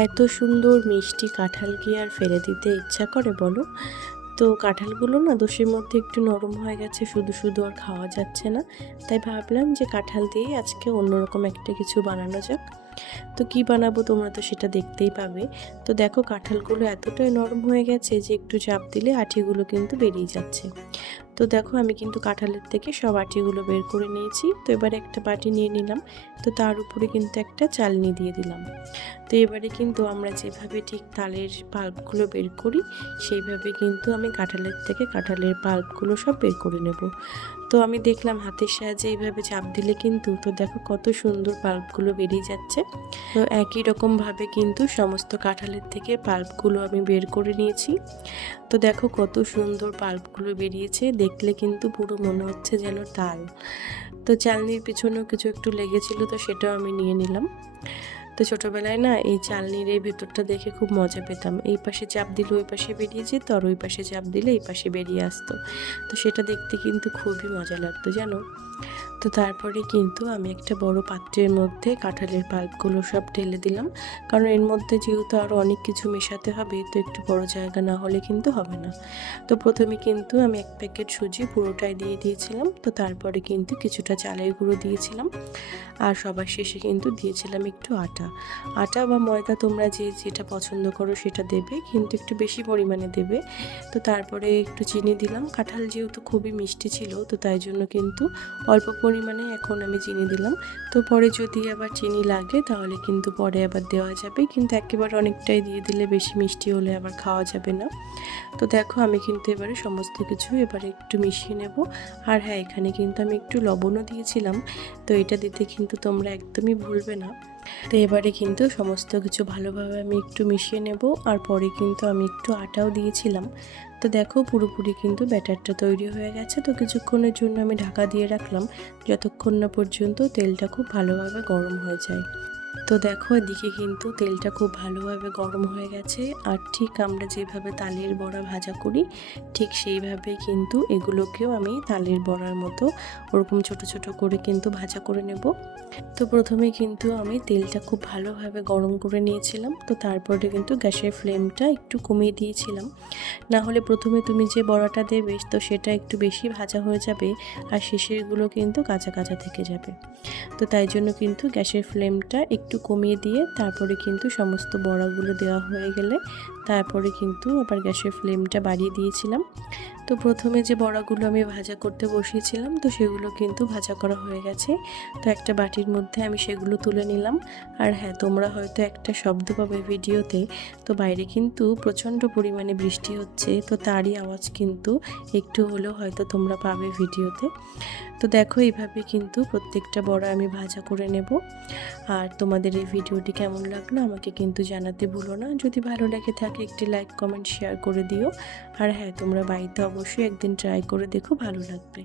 এত সুন্দর মিষ্টি কাঁঠাল কি আর ফেলে দিতে ইচ্ছা করে বলো? তো কাঁঠালগুলো না দোষের মধ্যে একটু নরম হয়ে গেছে, শুধু শুধু আর খাওয়া যাচ্ছে না। তাই ভাবলাম যে কাঁঠাল দিয়ে আজকে অন্যরকম একটা কিছু বানানো যাক। তো কি বানাবো তোমরা তো সেটা দেখতেই পাবে। তো দেখো কাঁঠালগুলো এতটাই নরম হয়ে গেছে যে একটু চাপ দিলে আঠিগুলো কিন্তু বেরিয়ে যাচ্ছে। তো দেখো আমি কিন্তু কাঁঠালের থেকে সব আটিগুলো বের করে নিয়েছি। তো এবারে একটা বাটি নিয়ে নিলাম। তো তার উপরে কিন্তু একটা চালনি দিয়ে দিলাম। তো এবারে কিন্তু আমরা যেভাবে ঠিক তালের পাল্পগুলো বের করি সেইভাবে কিন্তু আমি কাঁঠালের থেকে কাঁঠালের পাল্পগুলো সব বের করে নেব। তো আমি দেখলাম হাতের সাহায্যে এইভাবে চাপ দিলে কিন্তু তো দেখো কত সুন্দর পাল্পগুলো বেরিয়ে যাচ্ছে। তো একই রকমভাবে কিন্তু সমস্ত কাঁঠালের থেকে পাল্পগুলো আমি বের করে নিয়েছি। তো দেখো কত সুন্দর পাল্পগুলো বেরিয়েছে, দেখলে কিন্তু পুরো মনে হচ্ছে যেন তাল। তো চালনির পিছনেও কিছু একটু লেগেছিল, তো সেটাও আমি নিয়ে নিলাম। তো ছোটোবেলায় না এই চালনির এই ভেতরটা দেখে খুব মজা পেতাম। এই পাশে চাপ দিলে ওই পাশে বেরিয়ে যেত, আর ওই পাশে চাপ দিলে এই পাশে বেরিয়ে আসতো। তো সেটা দেখতে কিন্তু খুবই মজা লাগতো জানো। তো তারপরে কিন্তু আমি একটা বড় পাত্রের মধ্যে কাঁঠালের পাল্পগুলো সব ঢেলে দিলাম, কারণ এর মধ্যে যেহেতু আরও অনেক কিছু মেশাতে হবে, তো একটু বড় জায়গা না হলে কিন্তু হবে না। তো প্রথমে কিন্তু আমি 1 প্যাকেট সুজি পুরোটাই দিয়ে দিয়েছিলাম। তো তারপরে কিন্তু কিছুটা চালের গুঁড়ো দিয়েছিলাম, আর সবার শেষে কিন্তু দিয়েছিলাম একটু আটা। আটা বা ময়দা তোমরা যে যেটা পছন্দ করো সেটা দেবে, কিন্তু একটু বেশি পরিমাণে দেবে। তো তারপরে একটু চিনি দিলাম। কাঁঠাল যেহেতু খুবই মিষ্টি ছিল, তো তাই জন্য কিন্তু অল্প পরিমাণে এখন আমি চিনি দিলাম। তো পরে যদি আবার চিনি লাগে তাহলে কিন্তু পরে আবার দেওয়া যাবে, কিন্তু একেবারে অনেকটাই দিয়ে দিলে বেশি মিষ্টি হলে আবার খাওয়া যাবে না। তো দেখো আমি কিন্তু এবারে সমস্ত কিছু এবারে একটু মিশিয়ে নেব। আর হ্যাঁ, এখানে কিন্তু আমি একটু লবণও দিয়েছিলাম। তো এটা দিতে কিন্তু তোমরা একদমই ভুলবে না। তো এবারে কিন্তু সমস্ত কিছু ভালোভাবে আমি একটু মিশিয়ে নেব, আর পরে কিন্তু আমি একটু আটাও দিয়েছিলাম। তো দেখো পুরোপুরি কিন্তু ব্যাটারটা তৈরি হয়ে গেছে। তো কিছুক্ষণের জন্য আমি ঢাকা দিয়ে রাখলাম, যতক্ষণ না পর্যন্ত তেলটা খুব ভালোভাবে গরম হয়ে যায়। তো দেখো এদিকে কিন্তু তেলটা খুব ভালোভাবে গরম হয়ে গেছে, আর ঠিক আমরা যেভাবে তালের বড়া ভাজা করি ঠিক সেইভাবেই কিন্তু এগুলোকেও আমি তালের বড়ার মতো ওরকম ছোট ছোট করে কিন্তু ভাজা করে নেব। তো প্রথমে কিন্তু আমি তেলটা খুব ভালোভাবে গরম করে নিয়েছিলাম। তো তারপরে কিন্তু গ্যাসের ফ্লেমটা একটু কমিয়ে দিয়েছিলাম, না হলে প্রথমে তুমি যে বড়াটা দেবে তো সেটা একটু বেশি ভাজা হয়ে যাবে, আর শেষেরগুলো কিন্তু কাঁচা কাঁচা থেকে যাবে। তো তাই জন্য কিন্তু গ্যাসের ফ্লেমটা একটু কমিয়ে দিয়ে তারপরে কিন্তু সমস্ত বড়াগুলো দেওয়া হয়ে গেলে তারপরে কিন্তু আবার গ্যাসের ফ্লেমটা বাড়িয়ে দিয়েছিলাম। তো প্রথমে যে বড়াগুলো আমি ভাজা করতে বসিয়েছিলাম তো সেগুলো কিন্তু ভাজা করা হয়ে গেছে। তো একটা বাটির মধ্যে আমি সেগুলো তুলে নিলাম। আর হ্যাঁ, তোমরা হয়তো একটা শব্দ পাবে ভিডিওতে। তো বাইরে কিন্তু প্রচণ্ড পরিমাণে বৃষ্টি হচ্ছে, তো তারই আওয়াজ কিন্তু একটু হলেও হয়তো তোমরা পাবে ভিডিওতে। তো দেখো এইভাবে কিন্তু প্রত্যেকটা বড়া আমি ভাজা করে নেব। আর তোমাদের এই ভিডিওটি কেমন লাগলো আমাকে কিন্তু জানাতে ভুলো না। যদি ভালো লেগে থাকে একটি লাইক কমেন্ট শেয়ার করে দিও। আর হ্যাঁ, তোমরা বাড়িতে অবশ্যই একদিন ট্রাই করে দেখো, ভালো লাগবে।